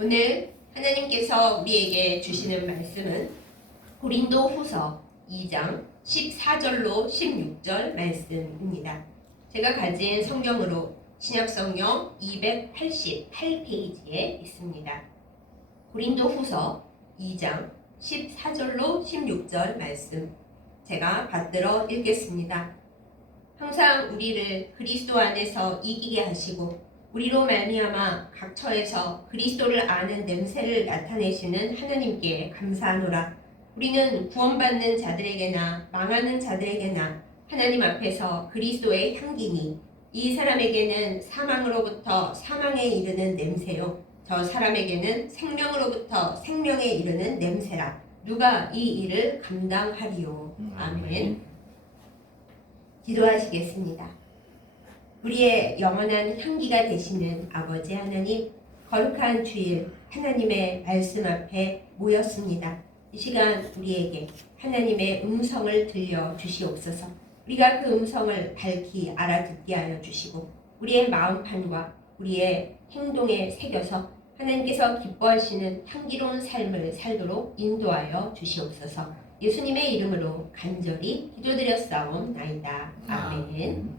오늘 하나님께서 우리에게 주시는 말씀은 고린도후서 2장 14절로 16절 말씀입니다. 제가 가진 성경으로 신약성경 288페이지에 있습니다. 고린도후서 2장 14절로 16절 말씀 제가 받들어 읽겠습니다. 항상 우리를 그리스도 안에서 이기게 하시고 우리로 말미암아 각 처에서 그리스도를 아는 냄새를 나타내시는 하나님께 감사하노라. 우리는 구원받는 자들에게나 망하는 자들에게나 하나님 앞에서 그리스도의 향기니 이 사람에게는 사망으로부터 사망에 이르는 냄새요 저 사람에게는 생명으로부터 생명에 이르는 냄새라. 누가 이 일을 감당하리요. 아멘. 기도하시겠습니다. 우리의 영원한 향기가 되시는 아버지 하나님, 거룩한 주일 하나님의 말씀 앞에 모였습니다. 이 시간 우리에게 하나님의 음성을 들려주시옵소서. 우리가 그 음성을 밝히 알아듣게 하여 주시고 우리의 마음판과 우리의 행동에 새겨서 하나님께서 기뻐하시는 향기로운 삶을 살도록 인도하여 주시옵소서. 예수님의 이름으로 간절히 기도드렸사옵나이다. 아멘.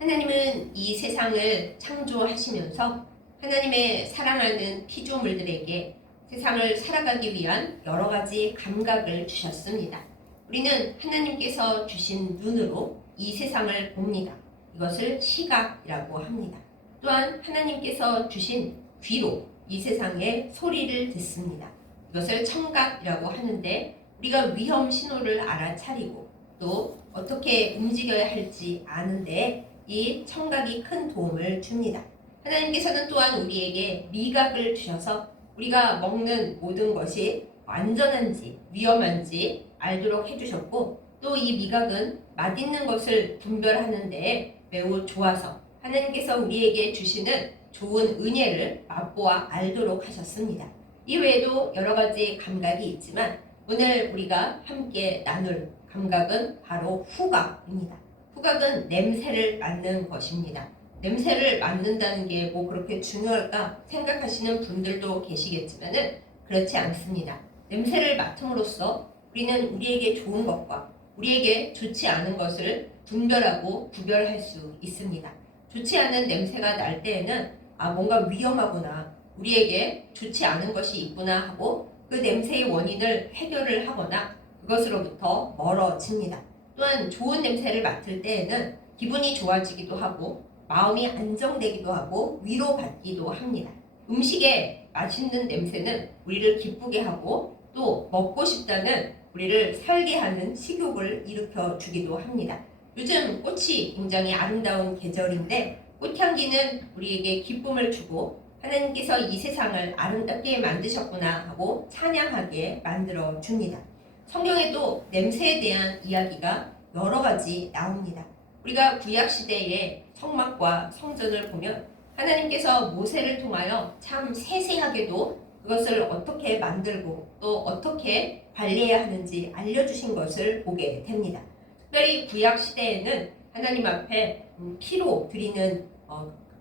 하나님은 이 세상을 창조하시면서 하나님의 사랑하는 피조물들에게 세상을 살아가기 위한 여러 가지 감각을 주셨습니다. 우리는 하나님께서 주신 눈으로 이 세상을 봅니다. 이것을 시각이라고 합니다. 또한 하나님께서 주신 귀로 이 세상의 소리를 듣습니다. 이것을 청각이라고 하는데 우리가 위험 신호를 알아차리고 또 어떻게 움직여야 할지 아는데 이 청각이 큰 도움을 줍니다. 하나님께서는 또한 우리에게 미각을 주셔서 우리가 먹는 모든 것이 안전한지 위험한지 알도록 해주셨고 또 이 미각은 맛있는 것을 분별하는 데 매우 좋아서 하나님께서 우리에게 주시는 좋은 은혜를 맛보아 알도록 하셨습니다. 이외에도 여러 가지 감각이 있지만 오늘 우리가 함께 나눌 감각은 바로 후각입니다. 후각은 냄새를 맡는 것입니다. 냄새를 맡는다는 게 뭐 그렇게 중요할까 생각하시는 분들도 계시겠지만은 그렇지 않습니다. 냄새를 맡음으로써 우리는 우리에게 좋은 것과 우리에게 좋지 않은 것을 분별하고 구별할 수 있습니다. 좋지 않은 냄새가 날 때에는 뭔가 위험하구나, 우리에게 좋지 않은 것이 있구나 하고 그 냄새의 원인을 해결을 하거나 그것으로부터 멀어집니다. 또한 좋은 냄새를 맡을 때에는 기분이 좋아지기도 하고 마음이 안정되기도 하고 위로받기도 합니다. 음식의 맛있는 냄새는 우리를 기쁘게 하고 또 먹고 싶다는 우리를 살게 하는 식욕을 일으켜 주기도 합니다. 요즘 꽃이 굉장히 아름다운 계절인데 꽃향기는 우리에게 기쁨을 주고 하나님께서 이 세상을 아름답게 만드셨구나 하고 찬양하게 만들어 줍니다. 성경에도 냄새에 대한 이야기가 여러 가지 나옵니다. 우리가 구약시대의 성막과 성전을 보면 하나님께서 모세를 통하여 참 세세하게도 그것을 어떻게 만들고 또 어떻게 관리해야 하는지 알려주신 것을 보게 됩니다. 특별히 구약시대에는 하나님 앞에 피로 드리는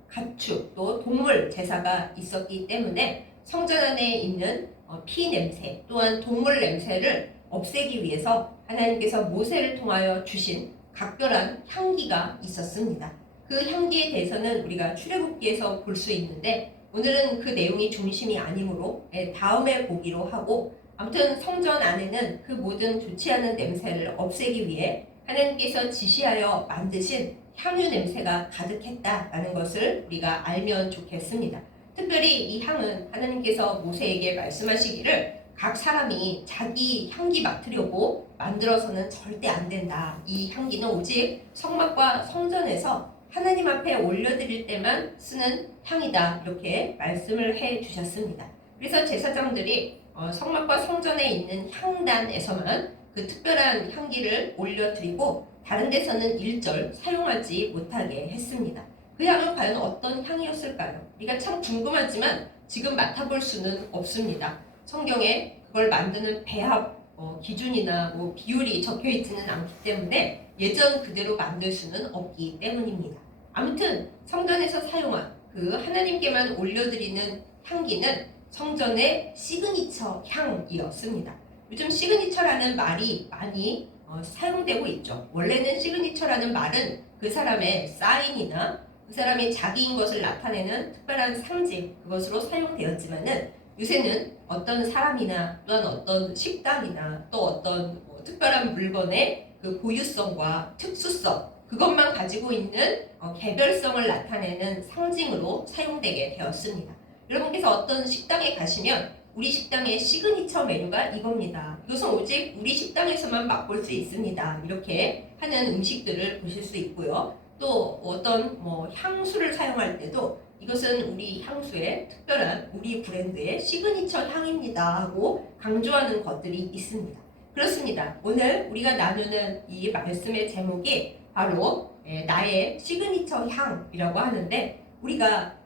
가축 또 동물 제사가 있었기 때문에 성전 안에 있는 피 냄새 또한 동물 냄새를 없애기 위해서 하나님께서 모세를 통하여 주신 각별한 향기가 있었습니다. 그 향기에 대해서는 우리가 출애굽기에서 볼 수 있는데 오늘은 그 내용이 중심이 아니므로 다음에 보기로 하고, 아무튼 성전 안에는 그 모든 좋지 않은 냄새를 없애기 위해 하나님께서 지시하여 만드신 향유 냄새가 가득했다라는 것을 우리가 알면 좋겠습니다. 특별히 이 향은 하나님께서 모세에게 말씀하시기를 각 사람이 자기 향기 맡으려고 만들어서는 절대 안 된다. 이 향기는 오직 성막과 성전에서 하나님 앞에 올려드릴 때만 쓰는 향이다. 이렇게 말씀을 해 주셨습니다. 그래서 제사장들이 성막과 성전에 있는 향단에서만 그 특별한 향기를 올려드리고 다른 데서는 일절 사용하지 못하게 했습니다. 그 향은 과연 어떤 향이었을까요? 우리가 참 궁금하지만 지금 맡아볼 수는 없습니다. 성경에 그걸 만드는 배합 기준이나 뭐 비율이 적혀 있지는 않기 때문에 예전 그대로 만들 수는 없기 때문입니다. 아무튼 성전에서 사용한 그 하나님께만 올려드리는 향기는 성전의 시그니처 향이었습니다. 요즘 시그니처라는 말이 많이 사용되고 있죠. 원래는 시그니처라는 말은 그 사람의 사인이나 그 사람이 자기인 것을 나타내는 특별한 상징, 그것으로 사용되었지만은 요새는 어떤 사람이나 또한 어떤 식당이나 또 어떤 특별한 물건의 그 고유성과 특수성, 그것만 가지고 있는 개별성을 나타내는 상징으로 사용되게 되었습니다. 여러분께서 어떤 식당에 가시면 우리 식당의 시그니처 메뉴가 이겁니다. 이것은 오직 우리 식당에서만 맛볼 수 있습니다. 이렇게 하는 음식들을 보실 수 있고요. 또 어떤 향수를 사용할 때도 이것은 우리 향수의 특별한 우리 브랜드의 시그니처 향입니다 하고 강조하는 것들이 있습니다. 그렇습니다. 오늘 우리가 나누는 이 말씀의 제목이 바로 나의 시그니처 향이라고 하는데,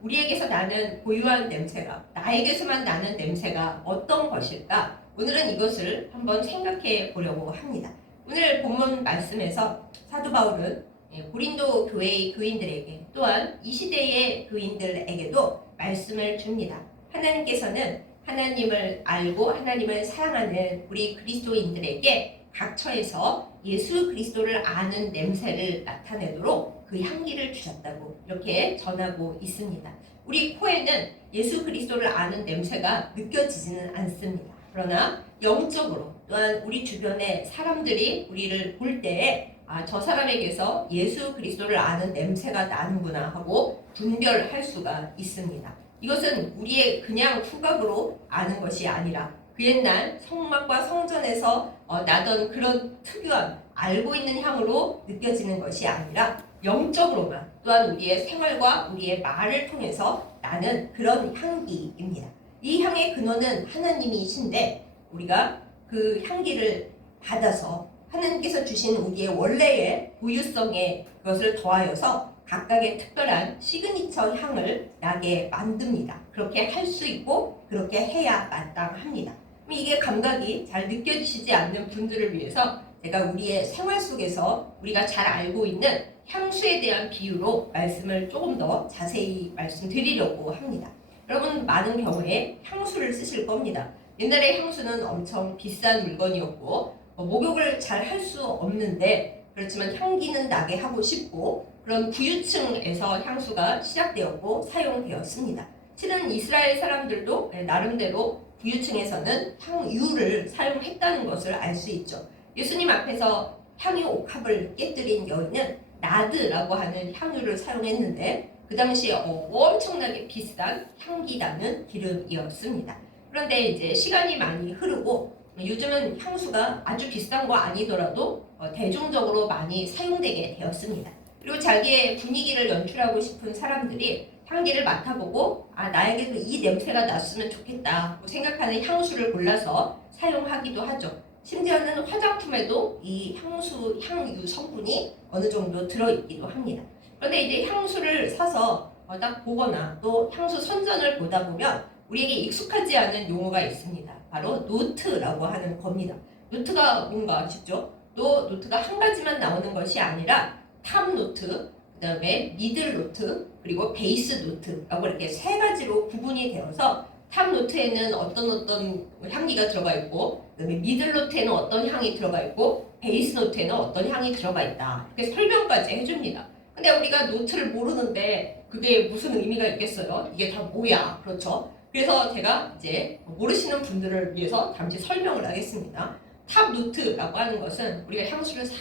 우리에게서 나는 고유한 냄새가, 나에게서만 나는 냄새가 어떤 것일까? 오늘은 이것을 한번 생각해 보려고 합니다. 오늘 본문 말씀에서 사도 바울은 고린도 교회의 교인들에게 또한 이 시대의 교인들에게도 말씀을 줍니다. 하나님께서는 하나님을 알고 하나님을 사랑하는 우리 그리스도인들에게 각처에서 예수 그리스도를 아는 냄새를 나타내도록 그 향기를 주셨다고 이렇게 전하고 있습니다. 우리 코에는 예수 그리스도를 아는 냄새가 느껴지지는 않습니다. 그러나 영적으로 또한 우리 주변의 사람들이 우리를 볼 때에 저 사람에게서 예수 그리스도를 아는 냄새가 나는구나 하고 분별할 수가 있습니다. 이것은 우리의 그냥 후각으로 아는 것이 아니라 그 옛날 성막과 성전에서 나던 그런 특유한 알고 있는 향으로 느껴지는 것이 아니라 영적으로만, 또한 우리의 생활과 우리의 말을 통해서 나는 그런 향기입니다. 이 향의 근원은 하나님이신데 우리가 그 향기를 받아서 하나님께서 주신 우리의 원래의 고유성에 그것을 더하여서 각각의 특별한 시그니처 향을 나게 만듭니다. 그렇게 할 수 있고 그렇게 해야 마땅합니다. 이게 감각이 잘 느껴지시지 않는 분들을 위해서 제가 우리의 생활 속에서 우리가 잘 알고 있는 향수에 대한 비유로 말씀을 조금 더 자세히 말씀드리려고 합니다. 여러분 많은 경우에 향수를 쓰실 겁니다. 옛날에 향수는 엄청 비싼 물건이었고 목욕을 잘 할 수 없는데 그렇지만 향기는 나게 하고 싶고 그런 부유층에서 향수가 시작되었고 사용되었습니다. 실은 이스라엘 사람들도 나름대로 부유층에서는 향유를 사용했다는 것을 알 수 있죠. 예수님 앞에서 향유 옥합을 깨뜨린 여인은 나드라고 하는 향유를 사용했는데 그 당시에 엄청나게 비싼 향기 나는 기름이었습니다. 그런데 이제 시간이 많이 흐르고 요즘은 향수가 아주 비싼 거 아니더라도 대중적으로 많이 사용되게 되었습니다. 그리고 자기의 분위기를 연출하고 싶은 사람들이 향기를 맡아보고 나에게도 이 냄새가 났으면 좋겠다 생각하는 향수를 골라서 사용하기도 하죠. 심지어는 화장품에도 이 향유 성분이 어느 정도 들어있기도 합니다. 그런데 이제 향수를 사서 딱 보거나 또 향수 선전을 보다 보면 우리에게 익숙하지 않은 용어가 있습니다. 바로 노트라고 하는 겁니다. 노트가 뭔가 아시죠? 또 노트가 한 가지만 나오는 것이 아니라 탑 노트, 그 다음에 미들 노트, 그리고 베이스 노트라고 이렇게 세 가지로 구분이 되어서 탑 노트에는 어떤 향기가 들어가 있고 그다음에 미들 노트에는 어떤 향이 들어가 있고 베이스 노트에는 어떤 향이 들어가 있다. 이렇게 설명까지 해줍니다. 근데 우리가 노트를 모르는데 그게 무슨 의미가 있겠어요? 이게 다 뭐야? 그렇죠? 그래서 제가 이제 모르시는 분들을 위해서 잠시 설명을 하겠습니다. 탑 노트라고 하는 것은 우리가 향수를 싹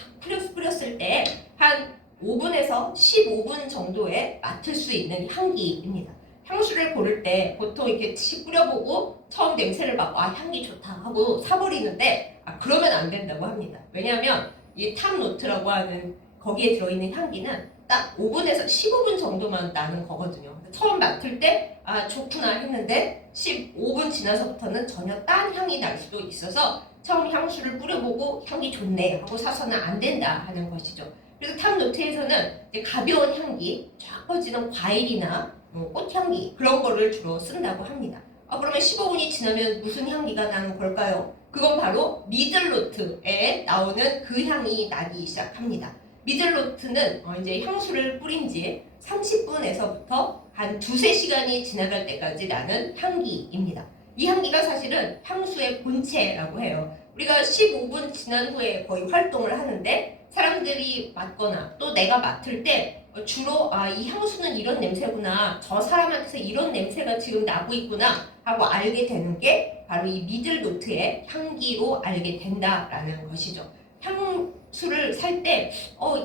뿌렸을 때 한 5분에서 15분 정도에 맡을 수 있는 향기입니다. 향수를 고를 때 보통 이렇게 뿌려보고 처음 냄새를 맡고 향기 좋다 하고 사버리는데 그러면 안 된다고 합니다. 왜냐하면 이 탑 노트라고 하는 거기에 들어있는 향기는 딱 5분에서 15분 정도만 나는 거거든요. 처음 맡을 때 좋구나 했는데 15분 지나서부터는 전혀 딴 향이 날 수도 있어서 처음 향수를 뿌려보고 향기 좋네 하고 사서는 안 된다 하는 것이죠. 그래서 탑 노트에서는 이제 가벼운 향기, 쫙 퍼지는 과일이나 꽃향기 그런 거를 주로 쓴다고 합니다. 그러면 15분이 지나면 무슨 향기가 나는 걸까요? 그건 바로 미들노트에 나오는 그 향이 나기 시작합니다. 미들노트는 이제 향수를 뿌린 지 30분에서부터 한 두세 시간이 지나갈 때까지 나는 향기입니다. 이 향기가 사실은 향수의 본체라고 해요. 우리가 15분 지난 후에 거의 활동을 하는데 사람들이 맡거나 또 내가 맡을 때 주로 이 향수는 이런 냄새구나, 저 사람한테서 이런 냄새가 지금 나고 있구나 하고 알게 되는 게 바로 이 미들 노트의 향기로 알게 된다라는 것이죠. 향수를 살 때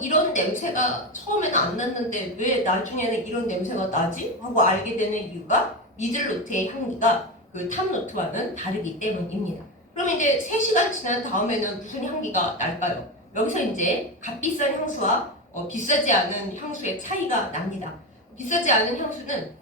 이런 냄새가 처음에는 안 났는데 왜 나중에는 이런 냄새가 나지? 하고 알게 되는 이유가 미들 노트의 향기가 그 탑 노트와는 다르기 때문입니다. 그럼 이제 3시간 지난 다음에는 무슨 향기가 날까요? 여기서 이제 값비싼 향수와 비싸지 않은 향수의 차이가 납니다. 비싸지 않은 향수는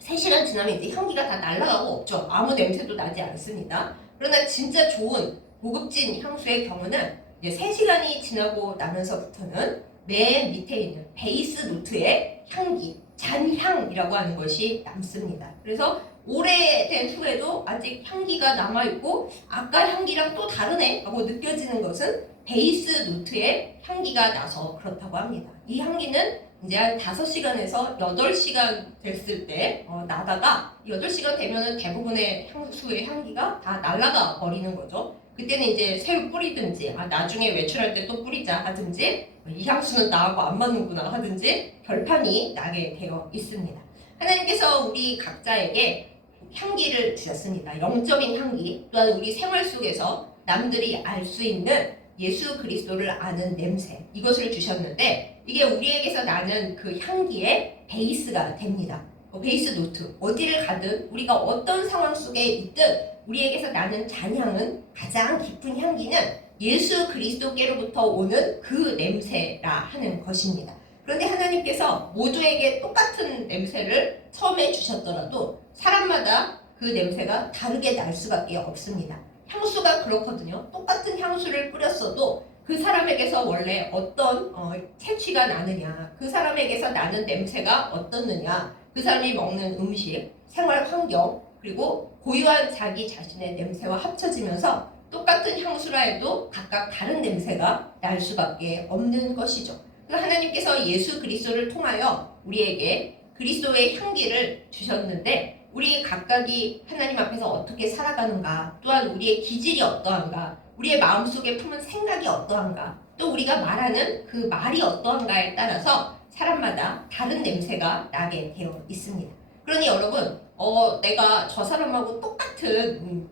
3시간 지나면 이제 향기가 다 날아가고 없죠. 아무 냄새도 나지 않습니다. 그러나 진짜 좋은 고급진 향수의 경우는 이제 3시간이 지나고 나면서부터는 맨 밑에 있는 베이스 노트의 향기, 잔향이라고 하는 것이 남습니다. 그래서 오래된 후에도 아직 향기가 남아있고 아까 향기랑 또 다르네 하고 느껴지는 것은 베이스 노트의 향기가 나서 그렇다고 합니다. 이 향기는 이제 한 5시간에서 8시간 됐을 때 나다가 8시간 되면은 대부분의 향수의 향기가 다 날아가 버리는 거죠. 그때는 이제 새로 뿌리든지 나중에 외출할 때 또 뿌리자 하든지 이 향수는 나하고 안 맞는구나 하든지 결판이 나게 되어 있습니다. 하나님께서 우리 각자에게 향기를 주셨습니다. 영적인 향기, 또한 우리 생활 속에서 남들이 알 수 있는 예수 그리스도를 아는 냄새, 이것을 주셨는데 이게 우리에게서 나는 그 향기의 베이스가 됩니다. 베이스 노트, 어디를 가든 우리가 어떤 상황 속에 있든 우리에게서 나는 잔향은, 가장 깊은 향기는 예수 그리스도께로부터 오는 그 냄새라 하는 것입니다. 그런데 하나님께서 모두에게 똑같은 냄새를 처음에 주셨더라도 사람마다 그 냄새가 다르게 날 수밖에 없습니다. 향수가 그렇거든요. 똑같은 향수를 뿌렸어도 그 사람에게서 원래 어떤 채취가 나느냐, 그 사람에게서 나는 냄새가 어떻느냐, 그 사람이 먹는 음식, 생활 환경, 그리고 고유한 자기 자신의 냄새와 합쳐지면서 똑같은 향수라 해도 각각 다른 냄새가 날 수밖에 없는 것이죠. 하나님께서 예수 그리스도를 통하여 우리에게 그리스도의 향기를 주셨는데 우리 각각이 하나님 앞에서 어떻게 살아가는가, 또한 우리의 기질이 어떠한가, 우리의 마음속에 품은 생각이 어떠한가, 또 우리가 말하는 그 말이 어떠한가에 따라서 사람마다 다른 냄새가 나게 되어 있습니다. 그러니 여러분, 내가 저 사람하고 똑같은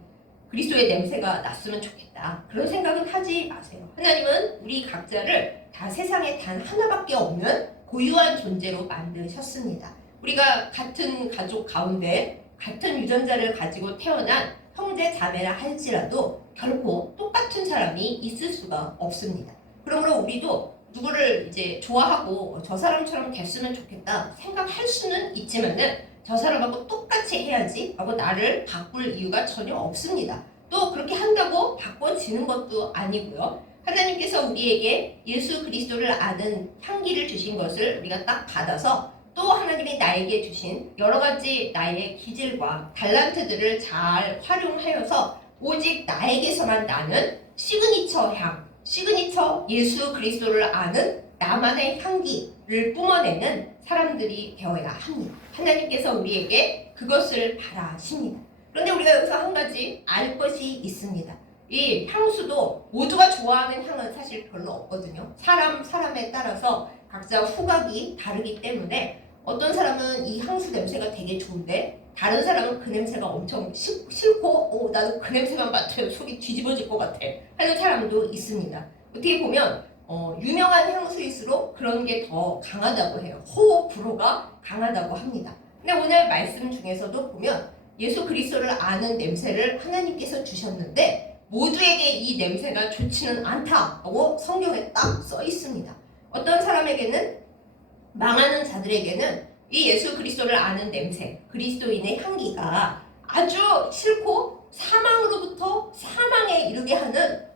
그리스도의 냄새가 났으면 좋겠다, 그런 생각은 하지 마세요. 하나님은 우리 각자를 다 세상에 단 하나밖에 없는 고유한 존재로 만드셨습니다. 우리가 같은 가족 가운데 같은 유전자를 가지고 태어난 형제 자매라 할지라도 결코 똑같은 사람이 있을 수가 없습니다. 그러므로 우리도 누구를 이제 좋아하고 저 사람처럼 됐으면 좋겠다 생각할 수는 있지만은 저 사람하고 똑같이 해야지 하고 나를 바꿀 이유가 전혀 없습니다. 또 그렇게 한다고 바꿔지는 것도 아니고요. 하나님께서 우리에게 예수 그리스도를 아는 향기를 주신 것을 우리가 딱 받아서 또 하나님이 나에게 주신 여러 가지 나의 기질과 달란트들을 잘 활용하여서 오직 나에게서만 나는 시그니처 향, 시그니처 예수 그리스도를 아는 나만의 향기를 뿜어내는 사람들이 되어야 합니다. 하나님께서 우리에게 그것을 바라십니다. 그런데 우리가 여기서 한 가지 알 것이 있습니다. 이 향수도 모두가 좋아하는 향은 사실 별로 없거든요. 사람에 따라서 각자 후각이 다르기 때문에 어떤 사람은 이 향수 냄새가 되게 좋은데 다른 사람은 그 냄새가 엄청 싫고 나도 그 냄새만 맡으면 속이 뒤집어질 것 같아 하는 사람도 있습니다. 어떻게 보면 유명한 향수일수록 그런 게 더 강하다고 해요. 호불호가 강하다고 합니다. 근데 오늘 말씀 중에서도 보면 예수 그리스도를 아는 냄새를 하나님께서 주셨는데 모두에게 이 냄새가 좋지는 않다고 성경에 딱 써 있습니다. 어떤 사람에게는, 망하는 자들에게는 이 예수 그리스도를 아는 냄새, 그리스도인의 향기가 아주 싫고 사망으로부터 사망에 이르게 하는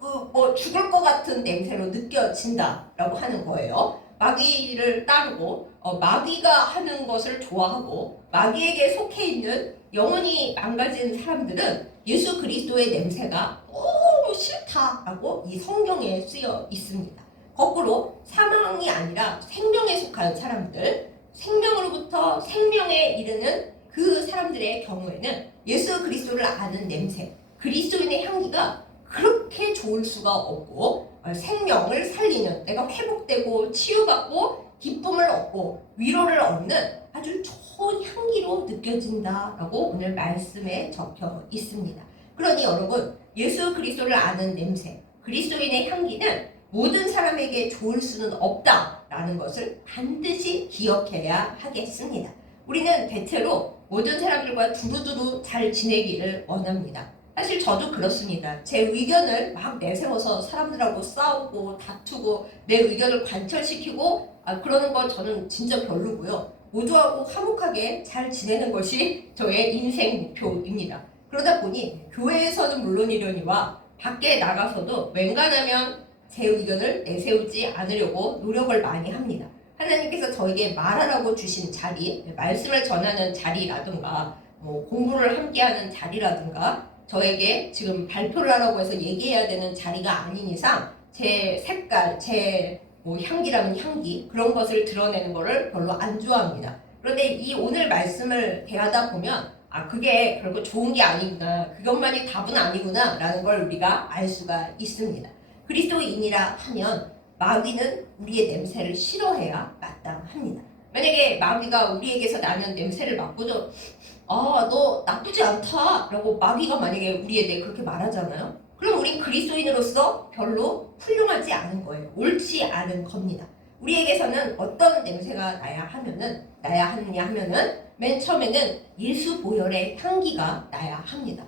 죽을 것 같은 냄새로 느껴진다라고 하는 거예요. 마귀를 따르고 마귀가 하는 것을 좋아하고 마귀에게 속해 있는 영혼이 망가진 사람들은 예수 그리스도의 냄새가 너무 싫다라고 이 성경에 쓰여 있습니다. 거꾸로 사망이 아니라 생명에 속한 사람들, 생명으로부터 생명에 이르는 그 사람들의 경우에는 예수 그리스도를 아는 냄새, 그리스도인의 향기가 그렇게 좋을 수가 없고, 생명을 살리는, 내가 회복되고 치유받고 기쁨을 얻고 위로를 얻는 아주 좋은 향기로 느껴진다라고 오늘 말씀에 적혀 있습니다. 그러니 여러분, 예수 그리스도를 아는 냄새, 그리스도인의 향기는 모든 사람에게 좋을 수는 없다라는 것을 반드시 기억해야 하겠습니다. 우리는 대체로 모든 사람들과 두루두루 잘 지내기를 원합니다. 사실 저도 그렇습니다. 제 의견을 막 내세워서 사람들하고 싸우고 다투고 내 의견을 관철시키고 그러는 거 저는 진짜 별로고요. 모두하고 화목하게 잘 지내는 것이 저의 인생 목표입니다. 그러다 보니 교회에서는 물론이려니와 밖에 나가서도 웬간하면 제 의견을 내세우지 않으려고 노력을 많이 합니다. 하나님께서 저에게 말하라고 주신 자리, 말씀을 전하는 자리라든가 공부를 함께하는 자리라든가 저에게 지금 발표를 하라고 해서 얘기해야 되는 자리가 아닌 이상 제 색깔, 제 향기라면 향기 그런 것을 드러내는 것을 별로 안 좋아합니다. 그런데 이 오늘 말씀을 대하다 보면 그게 결국 좋은 게 아니구나, 그것만이 답은 아니구나 라는 걸 우리가 알 수가 있습니다. 그리스도인이라 하면 마귀는 우리의 냄새를 싫어해야 마땅합니다. 만약에 마귀가 우리에게서 나는 냄새를 맡고도 너 나쁘지 않다 라고 마귀가 만약에 우리에 대해 그렇게 말하잖아요. 그럼 우린 그리스도인으로서 별로 훌륭하지 않은 거예요. 옳지 않은 겁니다. 우리에게서는 어떤 냄새가 나야 하느냐 하면은 맨 처음에는 예수 보혈의 향기가 나야 합니다.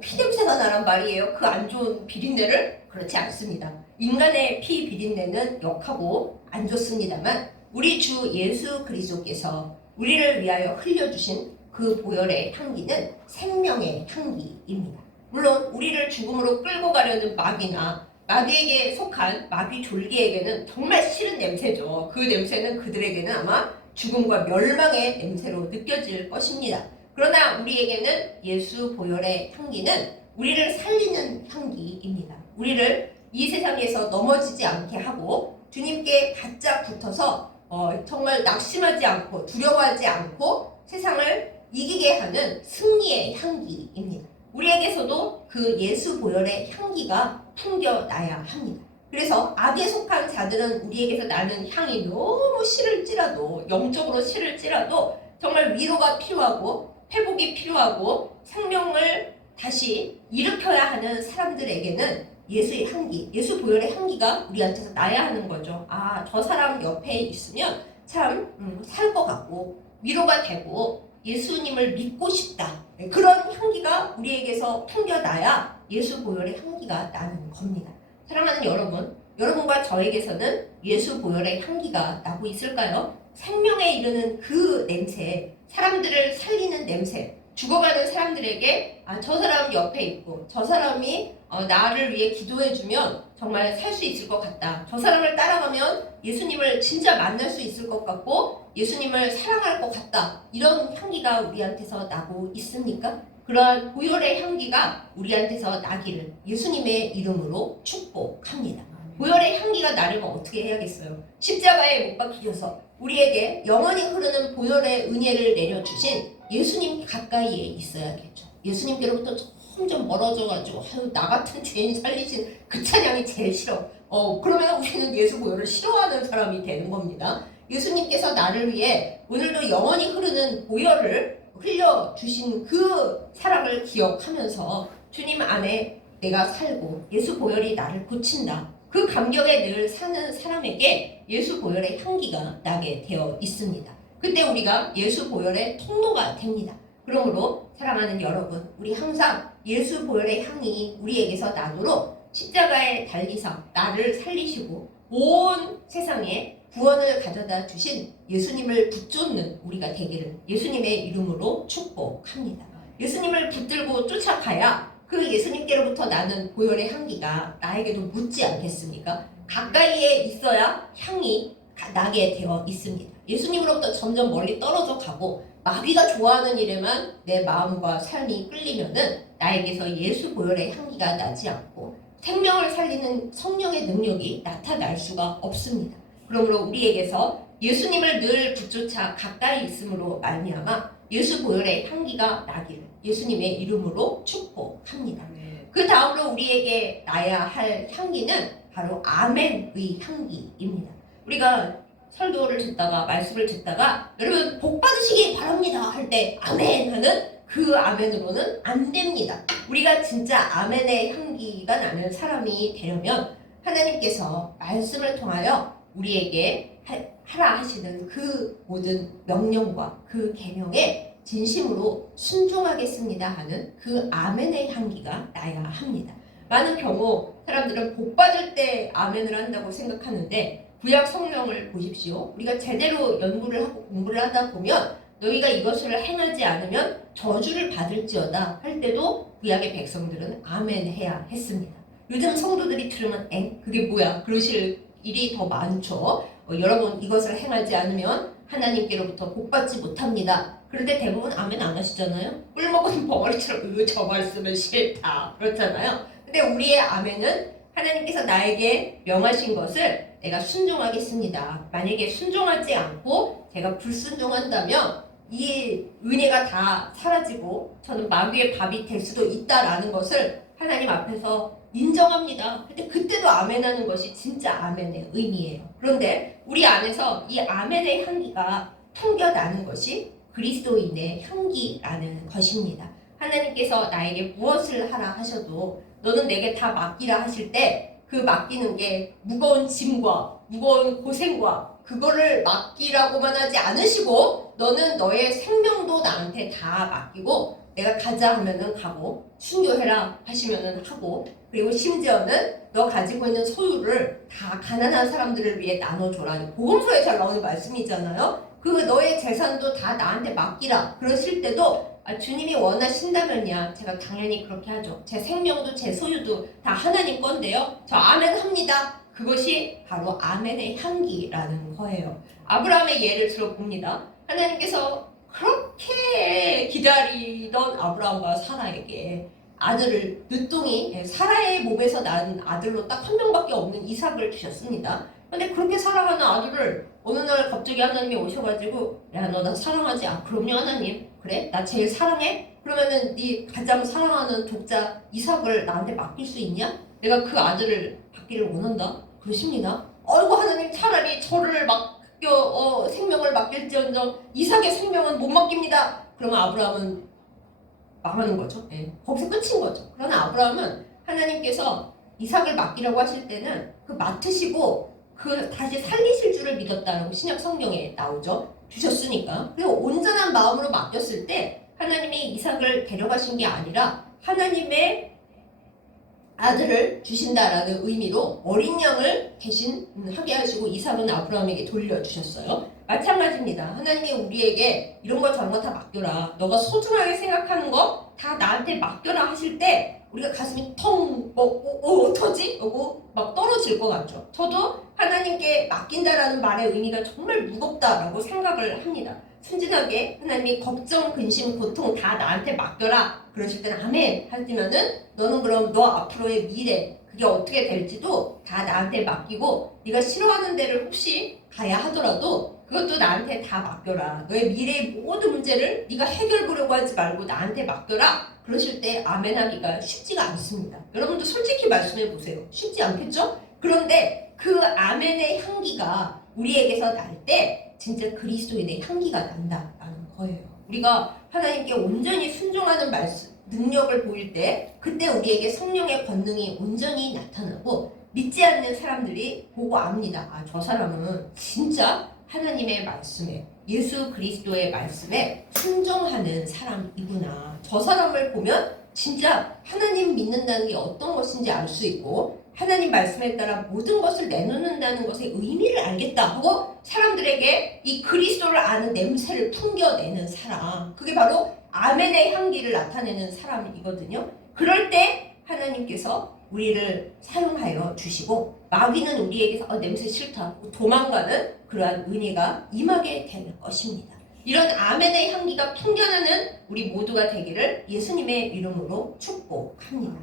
피냄새가 나란 말이에요. 그 안 좋은 비린내를? 그렇지 않습니다. 인간의 피 비린내는 역하고 안 좋습니다만 우리 주 예수 그리스도께서 우리를 위하여 흘려주신 그 보혈의 향기는 생명의 향기입니다. 물론 우리를 죽음으로 끌고 가려는 마귀나 마귀에게 속한 마귀 졸기에게는 정말 싫은 냄새죠. 그 냄새는 그들에게는 아마 죽음과 멸망의 냄새로 느껴질 것입니다. 그러나 우리에게는 예수 보혈의 향기는 우리를 살리는 향기입니다. 우리를 이 세상에서 넘어지지 않게 하고 주님께 바짝 붙어서 정말 낙심하지 않고 두려워하지 않고 세상을 이기게 하는 승리의 향기입니다. 우리에게서도 그 예수 보혈의 향기가 풍겨나야 합니다. 그래서 악에 속한 자들은 우리에게서 나는 향이 너무 싫을지라도, 영적으로 싫을지라도 정말 위로가 필요하고 회복이 필요하고 생명을 다시 일으켜야 하는 사람들에게는 예수의 향기, 예수 보혈의 향기가 우리한테서 나야 하는 거죠. 저 사람 옆에 있으면 참 살 것 같고 위로가 되고 예수님을 믿고 싶다. 그런 향기가 우리에게서 풍겨나야 예수 보혈의 향기가 나는 겁니다. 사랑하는 여러분, 여러분과 저에게서는 예수 보혈의 향기가 나고 있을까요? 생명에 이르는 그 냄새, 사람들을 살리는 냄새, 죽어가는 사람들에게 저 사람 옆에 있고 저 사람이 나를 위해 기도해주면 정말 살 수 있을 것 같다. 저 사람을 따라가면 예수님을 진짜 만날 수 있을 것 같고 예수님을 사랑할 것 같다. 이런 향기가 우리한테서 나고 있습니까? 그러한 보혈의 향기가 우리한테서 나기를 예수님의 이름으로 축복합니다. 보혈의 향기가 나려면 어떻게 해야겠어요? 십자가에 못 박히셔서 우리에게 영원히 흐르는 보혈의 은혜를 내려주신 예수님 가까이에 있어야겠죠. 예수님께로부터 점점 멀어져가지고 나 같은 죄인 살리신 그 찬양이 제일 싫어. 그러면 우리는 예수 보혈을 싫어하는 사람이 되는 겁니다. 예수님께서 나를 위해 오늘도 영원히 흐르는 보혈을 흘려주신 그 사랑을 기억하면서 주님 안에 내가 살고 예수 보혈이 나를 고친다. 그 감격에 늘 사는 사람에게 예수 보혈의 향기가 나게 되어 있습니다. 그때 우리가 예수 보혈의 통로가 됩니다. 그러므로 사랑하는 여러분, 우리 항상 예수 보혈의 향이 우리에게서 나도록 십자가에 달리사 나를 살리시고 온 세상에 구원을 가져다 주신 예수님을 붙잡는 우리가 되기를 예수님의 이름으로 축복합니다. 예수님을 붙들고 쫓아가야 그 예수님께로부터 나는 보혈의 향기가 나에게도 묻지 않겠습니까? 가까이에 있어야 향이 나게 되어 있습니다. 예수님으로부터 점점 멀리 떨어져 가고 마귀가 좋아하는 일에만 내 마음과 삶이 끌리면은 나에게서 예수 보혈의 향기가 나지 않고 생명을 살리는 성령의 능력이 나타날 수가 없습니다. 그러므로 우리에게서 예수님을 늘 붙조차 가까이 있음으로 말미암아 예수 보혈의 향기가 나기를 예수님의 이름으로 축복합니다. 그 다음으로 우리에게 나야 할 향기는 바로 아멘의 향기입니다. 우리가 설교를 듣다가 말씀을 듣다가 여러분 복 받으시기 바랍니다 할 때 아멘 하는 그 아멘으로는 안 됩니다. 우리가 진짜 아멘의 향기가 나는 사람이 되려면 하나님께서 말씀을 통하여 우리에게 하라 하시는 그 모든 명령과 그 계명에 진심으로 순종하겠습니다 하는 그 아멘의 향기가 나야 합니다. 많은 경우 사람들은 복 받을 때 아멘을 한다고 생각하는데 구약 성경을 보십시오. 우리가 제대로 연구를 하고 공부를 하다 보면 너희가 이것을 행하지 않으면 저주를 받을지어다 할 때도 구약의 백성들은 아멘 해야 했습니다. 요즘 성도들이 들으면 그게 뭐야? 그러실 일이 더 많죠. 여러분 이것을 행하지 않으면 하나님께로부터 복받지 못합니다. 그런데 대부분 아멘 안 하시잖아요. 꿀먹은 벙어리처럼 저 말씀은 싫다 그렇잖아요. 근데 우리의 아멘은 하나님께서 나에게 명하신 것을 내가 순종하겠습니다. 만약에 순종하지 않고 제가 불순종한다면 이 은혜가 다 사라지고 저는 마귀의 밥이 될 수도 있다라는 것을 하나님 앞에서 인정합니다. 근데 그때도 아멘하는 것이 진짜 아멘의 의미예요. 그런데 우리 안에서 이 아멘의 향기가 풍겨나는 것이 그리스도인의 향기라는 것입니다. 하나님께서 나에게 무엇을 하라 하셔도 너는 내게 다 맡기라 하실 때 그 맡기는 게 무거운 짐과 무거운 고생과 그거를 맡기라고만 하지 않으시고 너는 너의 생명도 나한테 다 맡기고 내가 가자 하면은 가고 순교해라 하시면은 하고 그리고 심지어는 너 가지고 있는 소유를 다 가난한 사람들을 위해 나눠줘라. 복음서에 잘 나오는 말씀이잖아요. 그 너의 재산도 다 나한테 맡기라 그러실 때도 주님이 원하신다면야 제가 당연히 그렇게 하죠. 제 생명도 제 소유도 다 하나님 건데요. 저 아멘 합니다. 그것이 바로 아멘의 향기라는 거예요. 아브라함의 예를 들어봅니다. 하나님께서 그렇게 기다리던 아브라함과 사라에게 아들을 늦둥이 사라의 몸에서 난 아들로 딱 한 명밖에 없는 이삭을 주셨습니다. 근데 그렇게 사랑하는 아들을 어느 날 갑자기 하나님이 오셔가지고 야 너 나 사랑하지? 그럼요 하나님. 그래? 나 제일 사랑해? 그러면은 네 가장 사랑하는 독자 이삭을 나한테 맡길 수 있냐? 내가 그 아들을 받기를 원한다. 그러십니다. 어이구 하나님 차라리 저를 생명을 맡길지언정 이삭의 생명은 못 맡깁니다. 그러면 아브라함은 망하는 거죠. 거기서 끝인 거죠. 그러나 아브라함은 하나님께서 이삭을 맡기라고 하실 때는 그 맡으시고 그 다시 살리실 줄을 믿었다라고 신약 성경에 나오죠. 주셨으니까. 그리고 온전한 마음으로 맡겼을 때 하나님이 이삭을 데려가신 게 아니라 하나님의 아들을 주신다라는 의미로 어린 양을 대신 하게 하시고 이삭은 아브라함에게 돌려주셨어요. 마찬가지입니다. 하나님이 우리에게 이런 거 저런 거 다 맡겨라. 너가 소중하게 생각하는 거 다 나한테 맡겨라 하실 때 우리가 가슴이 어떡하지? 하고 막 떨어질 것 같죠. 저도 하나님께 맡긴다라는 말의 의미가 정말 무겁다라고 생각을 합니다. 순진하게 하나님이 걱정, 근심, 고통 다 나한테 맡겨라 그러실 때는 아멘 하지만은 너는 그럼 너 앞으로의 미래 그게 어떻게 될지도 다 나한테 맡기고 네가 싫어하는 데를 혹시 가야 하더라도 그것도 나한테 다 맡겨라. 너의 미래의 모든 문제를 네가 해결 보려고 하지 말고 나한테 맡겨라. 그러실 때 아멘 하기가 쉽지가 않습니다. 여러분도 솔직히 말씀해 보세요. 쉽지 않겠죠? 그런데 그 아멘의 향기가 우리에게서 날 때 진짜 그리스도인의 향기가 난다라는 거예요. 우리가 하나님께 온전히 순종하는 말씀, 능력을 보일 때 그때 우리에게 성령의 권능이 온전히 나타나고 믿지 않는 사람들이 보고 압니다. 저 사람은 진짜 하나님의 말씀에 예수 그리스도의 말씀에 순종하는 사람이구나. 저 사람을 보면 진짜 하나님 믿는다는 게 어떤 것인지 알 수 있고 하나님 말씀에 따라 모든 것을 내놓는다는 것의 의미를 알겠다 하고 사람들에게 이 그리스도를 아는 냄새를 풍겨내는 사람, 그게 바로 아멘의 향기를 나타내는 사람이거든요. 그럴 때 하나님께서 우리를 사용하여 주시고 마귀는 우리에게서 냄새 싫다 도망가는 그러한 은혜가 임하게 되는 것입니다. 이런 아멘의 향기가 풍겨나는 우리 모두가 되기를 예수님의 이름으로 축복합니다.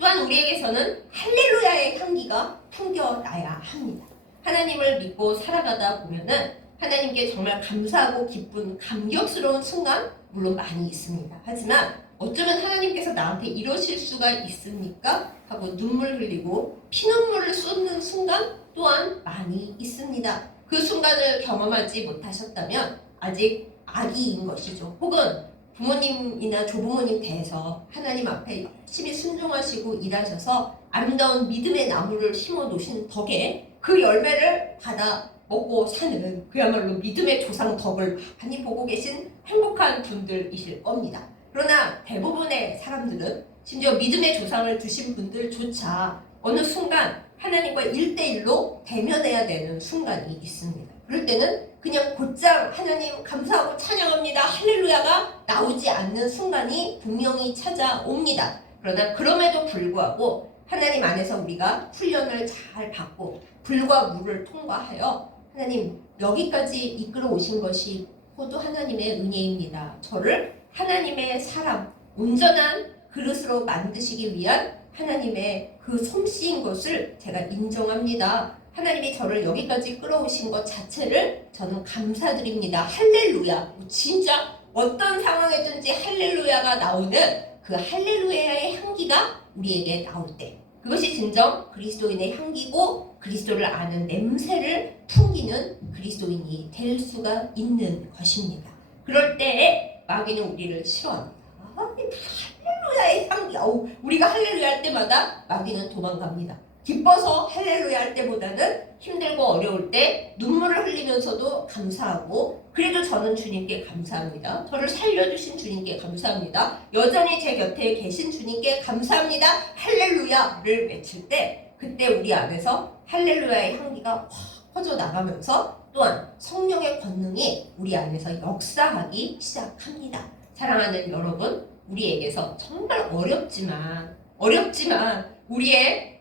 또한 우리에게서는 할렐루야의 향기가 풍겨나야 합니다. 하나님을 믿고 살아가다 보면은 하나님께 정말 감사하고 기쁜 감격스러운 순간 물론 많이 있습니다. 하지만 어쩌면 하나님께서 나한테 이러실 수가 있습니까? 하고 눈물 흘리고 피눈물을 쏟는 순간 또한 많이 있습니다. 그 순간을 경험하지 못하셨다면 아직 아기인 것이죠. 혹은 부모님이나 조부모님 대해서 하나님 앞에 열심히 순종하시고 일하셔서 아름다운 믿음의 나무를 심어 놓으신 덕에 그 열매를 받아 먹고 사는 그야말로 믿음의 조상 덕을 많이 보고 계신 행복한 분들이실 겁니다. 그러나 대부분의 사람들은 심지어 믿음의 조상을 두신 분들조차 어느 순간 하나님과 1대1로 대면해야 되는 순간이 있습니다. 그럴 때는 그냥 곧장 하나님 감사하고 찬양합니다. 할렐루야가 나오지 않는 순간이 분명히 찾아옵니다. 그러나 그럼에도 불구하고 하나님 안에서 우리가 훈련을 잘 받고 불과 물을 통과하여 하나님 여기까지 이끌어 오신 것이 모두 하나님의 은혜입니다. 저를 하나님의 사람, 온전한 그릇으로 만드시기 위한 하나님의 그 솜씨인 것을 제가 인정합니다. 하나님이 저를 여기까지 끌어오신 것 자체를 저는 감사드립니다. 할렐루야. 진짜 어떤 상황이든지 할렐루야가 나오는 그 할렐루야의 향기가 우리에게 나올 때 그것이 진정 그리스도인의 향기고 그리스도를 아는 냄새를 풍기는 그리스도인이 될 수가 있는 것입니다. 그럴 때에 마귀는 우리를 싫어합니다. 할렐루야의 향기. 우리가 할렐루야 할 때마다 마귀는 도망갑니다. 기뻐서 할렐루야 할 때보다는 힘들고 어려울 때 눈물을 흘리면서도 감사하고 그래도 저는 주님께 감사합니다. 저를 살려주신 주님께 감사합니다. 여전히 제 곁에 계신 주님께 감사합니다. 할렐루야를 외칠 때 그때 우리 안에서 할렐루야의 향기가 확 퍼져나가면서 또한 성령의 권능이 우리 안에서 역사하기 시작합니다. 사랑하는 여러분, 우리에게서 정말 어렵지만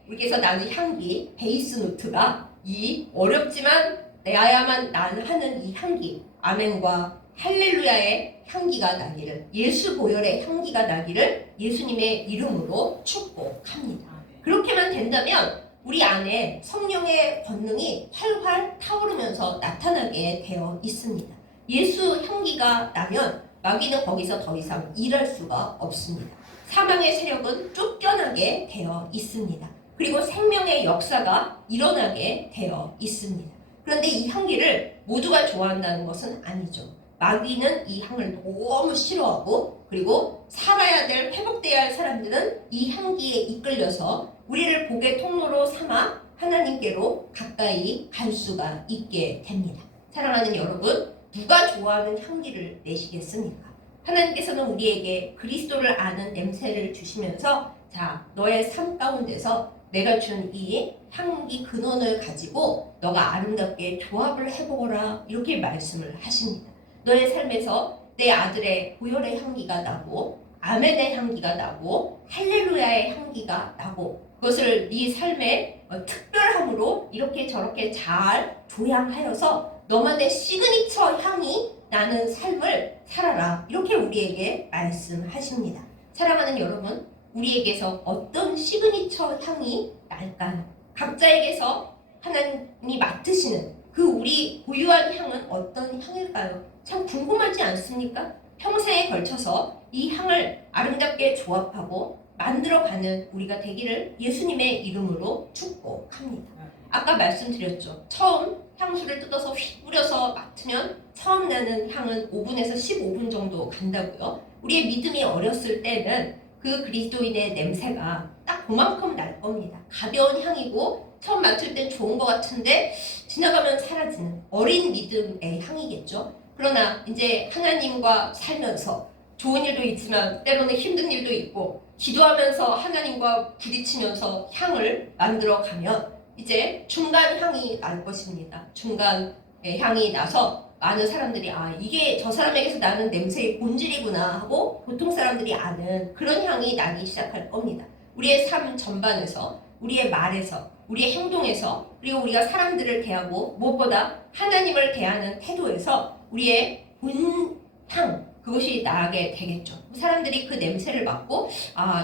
우리께서 나는 향기, 베이스 노트가 이 어렵지만 내야만 난 하는 이 향기, 아멘과 할렐루야의 향기가 나기를, 예수 보혈의 향기가 나기를 예수님의 이름으로 축복합니다. 그렇게만 된다면 우리 안에 성령의 권능이 활활 타오르면서 나타나게 되어 있습니다. 예수 향기가 나면 마귀는 거기서 더 이상 일할 수가 없습니다. 사망의 세력은 쫓겨나게 되어 있습니다. 그리고 생명의 역사가 일어나게 되어 있습니다. 그런데 이 향기를 모두가 좋아한다는 것은 아니죠. 마귀는 이 향을 너무 싫어하고 그리고 살아야 될, 회복돼야 할 사람들은 이 향기에 이끌려서 우리를 복의 통로로 삼아 하나님께로 가까이 갈 수가 있게 됩니다. 사랑하는 여러분, 누가 좋아하는 향기를 내시겠습니까? 하나님께서는 우리에게 그리스도를 아는 냄새를 주시면서 자, 너의 삶 가운데서 내가 준 이 향기 근원을 가지고 너가 아름답게 조합을 해보거라 이렇게 말씀을 하십니다. 너의 삶에서 내 아들의 보혈의 향기가 나고 아멘의 향기가 나고 할렐루야의 향기가 나고 그것을 네 삶의 특별함으로 이렇게 저렇게 잘 조향하여서 너만의 시그니처 향이 나는 삶을 살아라 이렇게 우리에게 말씀하십니다. 사랑하는 여러분, 우리에게서 어떤 시그니처 향이 날까요? 각자에게서 하나님이 맡으시는 그 우리 고유한 향은 어떤 향일까요? 참 궁금하지 않습니까? 평생에 걸쳐서 이 향을 아름답게 조합하고 만들어가는 우리가 되기를 예수님의 이름으로 축복합니다. 아까 말씀드렸죠. 처음 향수를 뜯어서 휙 뿌려서 맡으면 처음 나는 향은 5분에서 15분 정도 간다고요. 우리의 믿음이 어렸을 때는 그 그리스도인의 냄새가 딱 그만큼 날 겁니다. 가벼운 향이고 처음 맡을 땐 좋은 것 같은데 지나가면 사라지는 어린 믿음의 향이겠죠. 그러나 이제 하나님과 살면서 좋은 일도 있지만 때로는 힘든 일도 있고 기도하면서 하나님과 부딪히면서 향을 만들어가면 이제 중간 향이 날 것입니다. 중간의 향이 나서 많은 사람들이 이게 저 사람에게서 나는 냄새의 본질이구나 하고 보통 사람들이 아는 그런 향이 나기 시작할 겁니다. 우리의 삶 전반에서 우리의 말에서 우리의 행동에서 그리고 우리가 사람들을 대하고 무엇보다 하나님을 대하는 태도에서 우리의 본향 그것이 나게 되겠죠. 사람들이 그 냄새를 맡고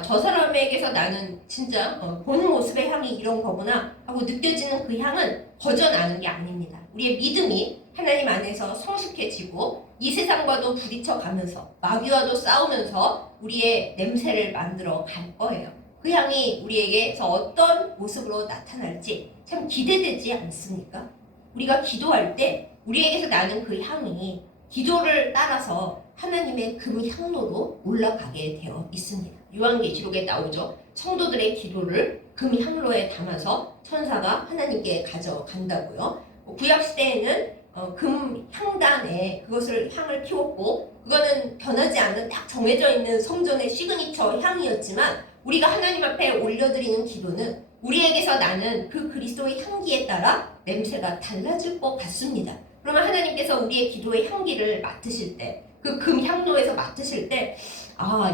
저 사람에게서 나는 진짜 본 모습의 향이 이런 거구나 하고 느껴지는 그 향은 거저 나는 게 아닙니다. 우리의 믿음이 하나님 안에서 성숙해지고 이 세상과도 부딪혀가면서 마귀와도 싸우면서 우리의 냄새를 만들어 갈 거예요. 그 향이 우리에게서 어떤 모습으로 나타날지 참 기대되지 않습니까? 우리가 기도할 때 우리에게서 나는 그 향이 기도를 따라서 하나님의 금향로로 올라가게 되어 있습니다. 요한계시록에 나오죠. 성도들의 기도를 금향로에 담아서 천사가 하나님께 가져간다고요. 구약시대에는 금향단에 그것을 향을 피웠고 그거는 변하지 않는 딱 정해져 있는 성전의 시그니처 향이었지만 우리가 하나님 앞에 올려드리는 기도는 우리에게서 나는 그 그리스도의 향기에 따라 냄새가 달라질 것 같습니다. 그러면 하나님께서 우리의 기도의 향기를 맡으실 때, 그 금향로에서 맡으실 때,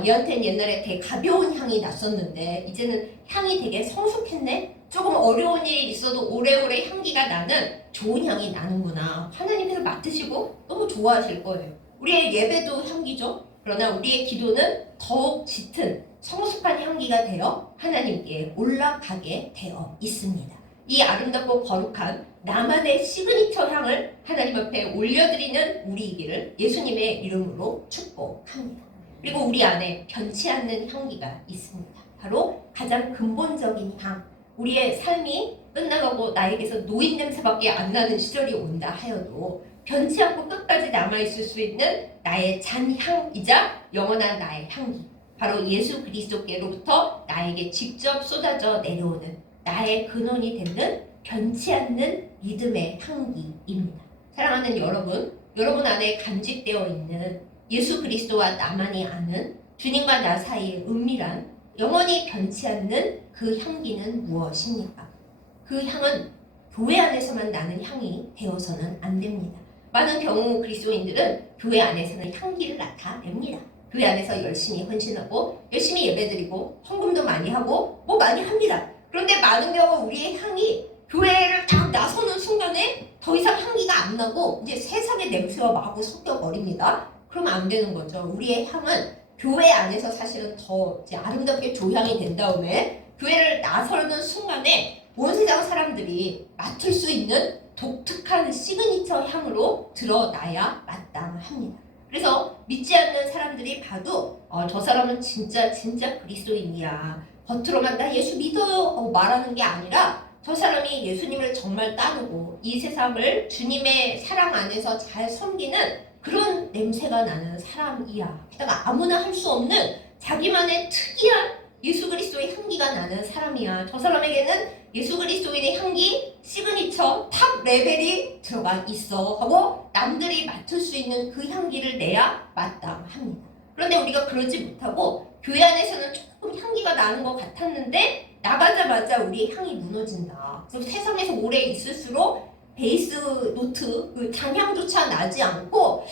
얘한테는 옛날에 되게 가벼운 향이 났었는데 이제는 향이 되게 성숙했네? 조금 어려운 일이 있어도 오래오래 향기가 나는 좋은 향이 나는구나. 하나님께서 맡으시고 너무 좋아하실 거예요. 우리의 예배도 향기죠. 그러나 우리의 기도는 더욱 짙은 성숙한 향기가 되어 하나님께 올라가게 되어 있습니다. 이 아름답고 거룩한 나만의 시그니처 향을 하나님 앞에 올려드리는 우리이기를 예수님의 이름으로 축복합니다. 그리고 우리 안에 변치 않는 향기가 있습니다. 바로 가장 근본적인 향. 우리의 삶이 끝나가고 나에게서 노인 냄새밖에 안 나는 시절이 온다 하여도 변치 않고 끝까지 남아있을 수 있는 나의 잔향이자 영원한 나의 향기. 바로 예수 그리스도께로부터 나에게 직접 쏟아져 내려오는 나의 근원이 되는 변치 않는 믿음의 향기입니다. 사랑하는 여러분 안에 간직되어 있는 예수 그리스도와 나만이 아는 주님과 나 사이의 은밀한 영원히 변치 않는 그 향기는 무엇입니까? 그 향은 교회 안에서만 나는 향이 되어서는 안 됩니다. 많은 경우 그리스도인들은 교회 안에서는 향기를 나타냅니다. 교회 안에서 열심히 헌신하고 열심히 예배드리고 헌금도 많이 하고 뭐 많이 합니다. 그런데 많은 경우 우리의 향이 교회를 딱 나서는 순간에 더 이상 향기가 안 나고 이제 세상의 냄새와 마구 섞여버립니다. 그러면 안 되는 거죠. 우리의 향은 교회 안에서 사실은 더 이제 아름답게 조향이 된 다음에 교회를 나서는 순간에 온 세상 사람들이 맡을 수 있는 독특한 시그니처 향으로 드러나야 마땅합니다. 그래서 믿지 않는 사람들이 봐도 저 사람은 진짜 그리스도인이야. 겉으로만 나 예수 믿어요 말하는 게 아니라 저 사람이 예수님을 정말 따르고 이 세상을 주님의 사랑 안에서 잘 섬기는 그런 냄새가 나는 사람이야. 게다가 아무나 할 수 없는 자기만의 특이한 예수 그리스도의 향기가 나는 사람이야. 저 사람에게는 예수 그리스도인의 향기 시그니처 탑 레벨이 들어가 있어 하고 남들이 맡을 수 있는 그 향기를 내야 마땅합니다. 그런데 우리가 그러지 못하고 교회 안에서는 조금 향기가 나는 것 같았는데 나가자마자 우리의 향이 무너진다. 그래서 세상에서 오래 있을수록 베이스 노트 그 잔향조차 나지 않고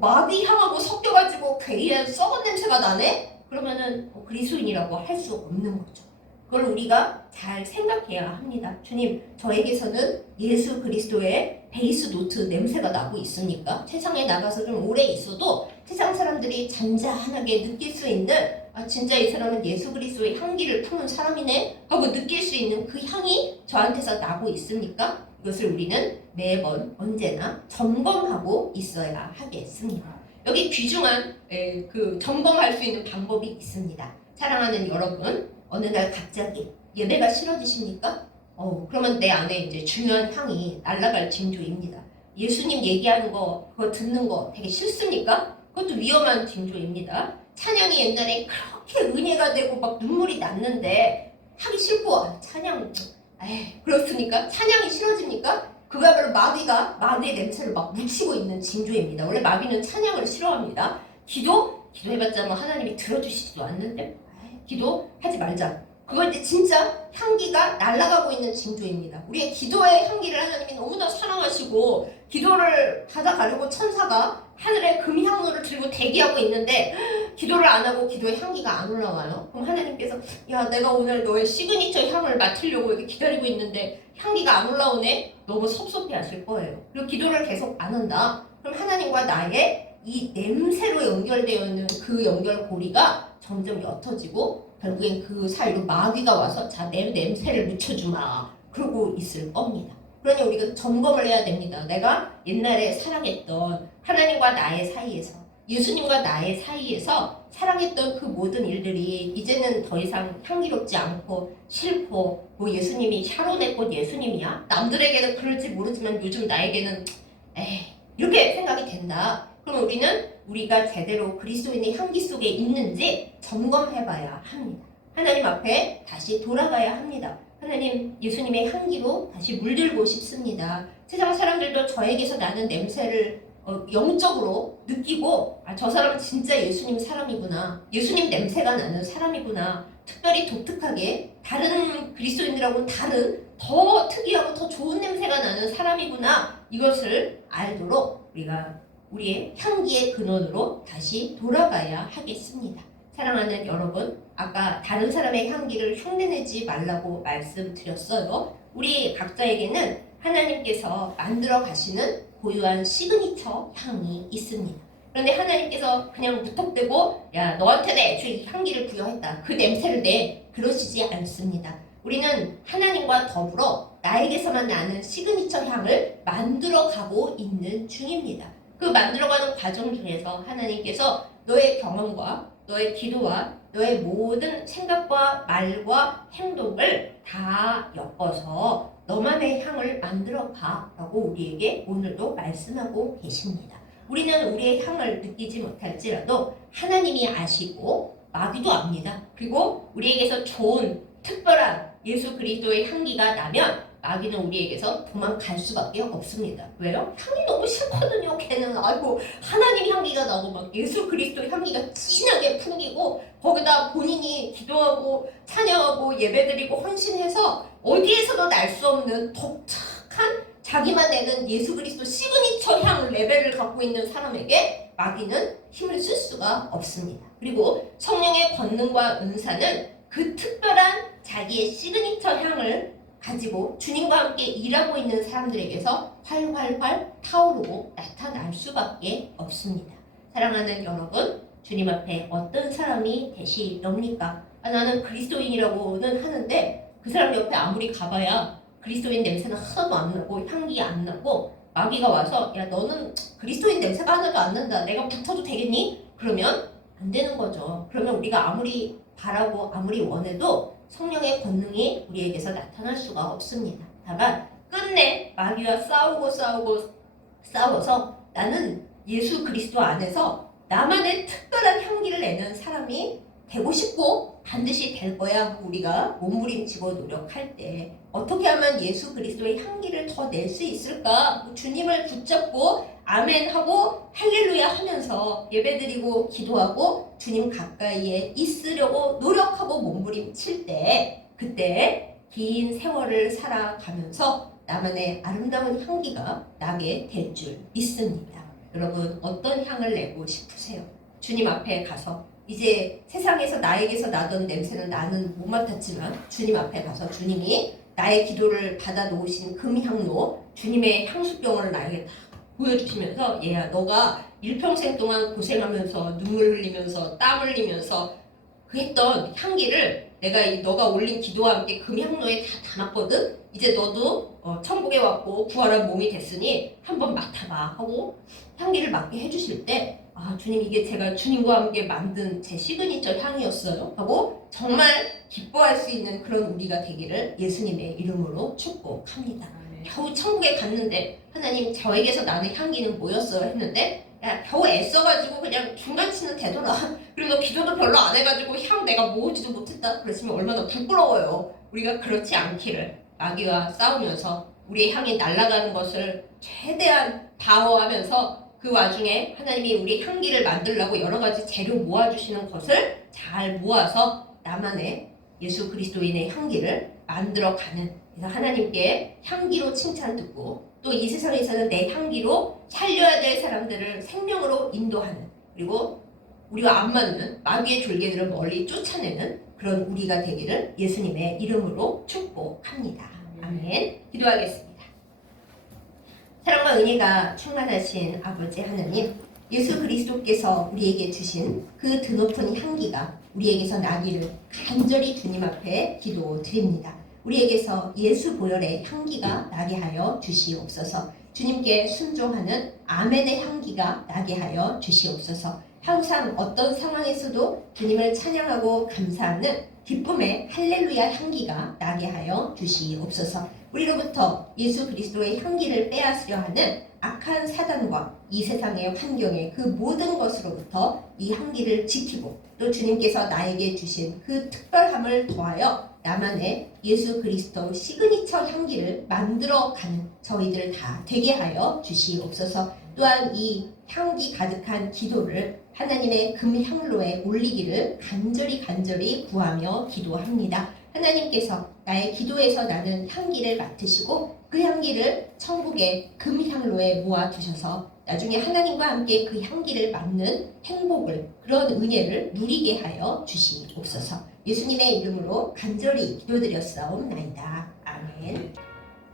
마귀 향하고 섞여가지고 괴이한 썩은 냄새가 나네? 그러면은 그리스도인이라고 할 수 없는 거죠. 그걸 우리가 잘 생각해야 합니다. 주님, 저에게서는 예수 그리스도의 베이스 노트 냄새가 나고 있습니까? 세상에 나가서 좀 오래 있어도 세상 사람들이 잔잔하게 느낄 수 있는 진짜 이 사람은 예수 그리스도의 향기를 품은 사람이네 하고 느낄 수 있는 그 향이 저한테서 나고 있습니까? 이것을 우리는 매번 언제나 점검하고 있어야 하겠습니다. 여기 귀중한 그 점검할 수 있는 방법이 있습니다. 사랑하는 여러분, 어느 날 갑자기 예배가 싫어지십니까? 그러면 내 안에 이제 중요한 향이 날아갈 징조입니다. 예수님 얘기하는 거, 그거 듣는 거 되게 싫습니까? 그것도 위험한 징조입니다. 찬양이 옛날에 그렇게 은혜가 되고 막 눈물이 났는데 하기 싫고 찬양 그렇습니까? 찬양이 싫어집니까? 그거야말로 마귀의 냄새를 막 묻히고 있는 징조입니다. 원래 마귀는 찬양을 싫어합니다. 기도해봤자 뭐 하나님이 들어주시지도 않는데 기도하지 말자. 그거 이제 진짜 향기가 날아가고 있는 징조입니다. 우리의 기도의 향기를 하나님이 너무나 사랑하시고 기도를 받아가려고 천사가 하늘에 금향로를 들고 대기하고 있는데 기도를 안 하고 기도의 향기가 안 올라와요. 그럼 하나님께서 야, 내가 오늘 너의 시그니처 향을 맡으려고 이렇게 기다리고 있는데 향기가 안 올라오네? 너무 섭섭해 하실 거예요. 그리고 기도를 계속 안 한다. 그럼 하나님과 나의 이 냄새로 연결되어 있는 그 연결고리가 점점 옅어지고 결국엔 그 사이로 마귀가 와서 자, 내 냄새를 묻혀주마 그러고 있을 겁니다. 그러니 우리가 점검을 해야 됩니다. 내가 옛날에 사랑했던 하나님과 나의 사이에서, 예수님과 나의 사이에서 사랑했던 그 모든 일들이 이제는 더 이상 향기롭지 않고 싫고, 뭐 예수님이 샤론의 꽃 예수님이야? 남들에게는 그럴지 모르지만 요즘 나에게는 에이, 이렇게 생각이 된다. 그럼 우리는 우리가 제대로 그리스도인의 향기 속에 있는지 점검해봐야 합니다. 하나님 앞에 다시 돌아가야 합니다. 하나님, 예수님의 향기로 다시 물들고 싶습니다. 세상 사람들도 저에게서 나는 냄새를 영적으로 느끼고, 아, 저 사람은 진짜 예수님 사람이구나, 예수님 냄새가 나는 사람이구나, 특별히 독특하게 다른 그리스도인들하고는 다른 더 특이하고 더 좋은 냄새가 나는 사람이구나, 이것을 알도록 우리가 우리의 향기의 근원으로 다시 돌아가야 하겠습니다. 사랑하는 여러분, 아까 다른 사람의 향기를 흉내내지 말라고 말씀드렸어요. 우리 각자에게는 하나님께서 만들어 가시는 고유한 시그니처 향이 있습니다. 그런데 하나님께서 그냥 무턱대고 야, 너한테 내 애초에 향기를 부여했다, 그 냄새를 내, 그러시지 않습니다. 우리는 하나님과 더불어 나에게서만 나는 시그니처 향을 만들어가고 있는 중입니다. 그 만들어가는 과정 중에서 하나님께서 너의 경험과 너의 기도와 너의 모든 생각과 말과 행동을 다 엮어서 너만의 향을 만들어봐 라고 우리에게 오늘도 말씀하고 계십니다. 우리는 우리의 향을 느끼지 못할지라도 하나님이 아시고 마귀도 압니다. 그리고 우리에게서 좋은 특별한 예수 그리스도의 향기가 나면 마귀는 우리에게서 도망갈 수밖에 없습니다. 왜요? 향이 너무 싫거든요. 걔는 아이고 하나님 향기가 나고 막 예수 그리스도 향기가 진하게 풍기고, 거기다 본인이 기도하고 찬양하고 예배드리고 헌신해서 어디에서도 날 수 없는 독특한 자기만 내는 예수 그리스도 시그니처 향 레벨을 갖고 있는 사람에게 마귀는 힘을 쓸 수가 없습니다. 그리고 성령의 권능과 은사는 그 특별한 자기의 시그니처 향을 가지고 주님과 함께 일하고 있는 사람들에게서 활활활 타오르고 나타날 수밖에 없습니다. 사랑하는 여러분, 주님 앞에 어떤 사람이 되시렵니까? 아, 나는 그리스도인이라고는 하는데 그 사람 옆에 아무리 가봐야 그리스도인 냄새는 하나도 안 나고 향기 안 나고, 마귀가 와서 야, 너는 그리스도인 냄새가 하나도 안 난다, 내가 붙어도 되겠니? 그러면 안 되는 거죠. 그러면 우리가 아무리 바라고 아무리 원해도 성령의 권능이 우리에게서 나타날 수가 없습니다. 다만 끝내 마귀와 싸워서 나는 예수 그리스도 안에서 나만의 특별한 향기를 내는 사람이 되고 싶고 반드시 될 거야. 우리가 몸부림치고 노력할 때 어떻게 하면 예수 그리스도의 향기를 더 낼 수 있을까? 주님을 붙잡고 아멘하고 할렐루야 하면서 예배드리고 기도하고 주님 가까이에 있으려고 노력하고 몸부림칠 때, 그때 긴 세월을 살아가면서 나만의 아름다운 향기가 나게 될 줄 믿습니다. 여러분, 어떤 향을 내고 싶으세요? 주님 앞에 가서 이제 세상에서 나에게서 나던 냄새는 나는 못 맡았지만 주님 앞에 가서 주님이 나의 기도를 받아 놓으신 금향로, 주님의 향수병을 나에게 다 보여주시면서 얘야, 너가 일평생 동안 고생하면서 눈물 흘리면서 땀 흘리면서 그 했던 향기를 내가 너가 올린 기도와 함께 금향로에 다 담았거든. 이제 너도 천국에 왔고 부활한 몸이 됐으니 한번 맡아봐 하고 향기를 맡게 해주실 때, 아, 주님, 이게 제가 주님과 함께 만든 제 시그니처 향이었어요 하고 정말 기뻐할 수 있는 그런 우리가 되기를 예수님의 이름으로 축복합니다. 겨우 천국에 갔는데 하나님, 저에게서 나는 향기는 뭐였어요 했는데, 야, 겨우 애써가지고 그냥 중간치는 되더라, 그리고 너 기도도 별로 안 해가지고 향 내가 모으지도 못했다 그러시면 얼마나 부끄러워요. 우리가 그렇지 않기를, 마귀와 싸우면서 우리의 향이 날아가는 것을 최대한 방어하면서 그 와중에 하나님이 우리 향기를 만들려고 여러 가지 재료 모아주시는 것을 잘 모아서 나만의 예수 그리스도인의 향기를 만들어가는, 그래서 하나님께 향기로 칭찬 듣고 또 이 세상에서는 내 향기로 살려야 될 사람들을 생명으로 인도하는, 그리고 우리와 안 맞는 마귀의 졸개들을 멀리 쫓아내는 그런 우리가 되기를 예수님의 이름으로 축복합니다. 아멘. 기도하겠습니다. 사랑과 은혜가 충만하신 아버지 하나님, 예수 그리스도께서 우리에게 주신 그 드높은 향기가 우리에게서 나기를 간절히 주님 앞에 기도드립니다. 우리에게서 예수 보혈의 향기가 나게 하여 주시옵소서. 주님께 순종하는 아멘의 향기가 나게 하여 주시옵소서. 항상 어떤 상황에서도 주님을 찬양하고 감사하는 기쁨의 할렐루야 향기가 나게 하여 주시옵소서. 우리로부터 예수 그리스도의 향기를 빼앗으려 하는 악한 사단과 이 세상의 환경의 그 모든 것으로부터 이 향기를 지키고 또 주님께서 나에게 주신 그 특별함을 더하여 나만의 예수 그리스도 시그니처 향기를 만들어가는 저희들 다 되게 하여 주시옵소서. 또한 이 향기 가득한 기도를 하나님의 금향로에 올리기를 간절히 구하며 기도합니다. 하나님께서 나의 기도에서 나는 향기를 맡으시고 그 향기를 천국의 금향로에 모아두셔서 나중에 하나님과 함께 그 향기를 맡는 행복을, 그런 은혜를 누리게 하여 주시옵소서. 예수님의 이름으로 간절히 기도드렸사옵나이다. 아멘.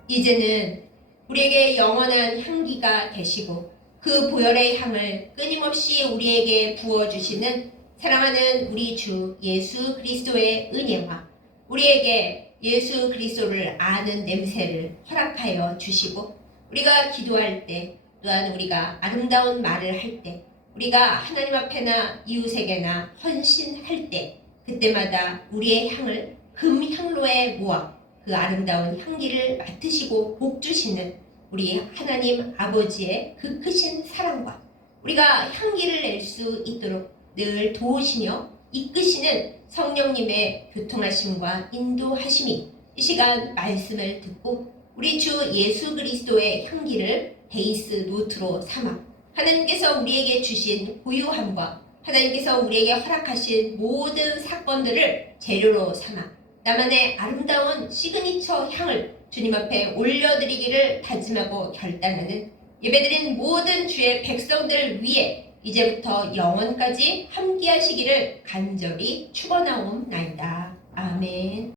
이제는 우리에게 영원한 향기가 되시고 그 보혈의 향을 끊임없이 우리에게 부어주시는 사랑하는 우리 주 예수 그리스도의 은혜와 우리에게 예수 그리스도를 아는 냄새를 허락하여 주시고 우리가 기도할 때 또한 우리가 아름다운 말을 할 때 우리가 하나님 앞에나 이웃에게나 헌신할 때 그때마다 우리의 향을 금향로에 모아 그 아름다운 향기를 맡으시고 복 주시는 우리 하나님 아버지의 그 크신 사랑과 우리가 향기를 낼 수 있도록 늘 도우시며 이끄시는 성령님의 교통하심과 인도하심이 이 시간 말씀을 듣고 우리 주 예수 그리스도의 향기를 베이스 노트로 삼아 하나님께서 우리에게 주신 고유함과 하나님께서 우리에게 허락하신 모든 사건들을 재료로 삼아 나만의 아름다운 시그니처 향을 주님 앞에 올려드리기를 다짐하고 결단하는 예배드린 모든 주의 백성들을 위해 이제부터 영원까지 함께하시기를 간절히 축원하옵나이다. 아멘.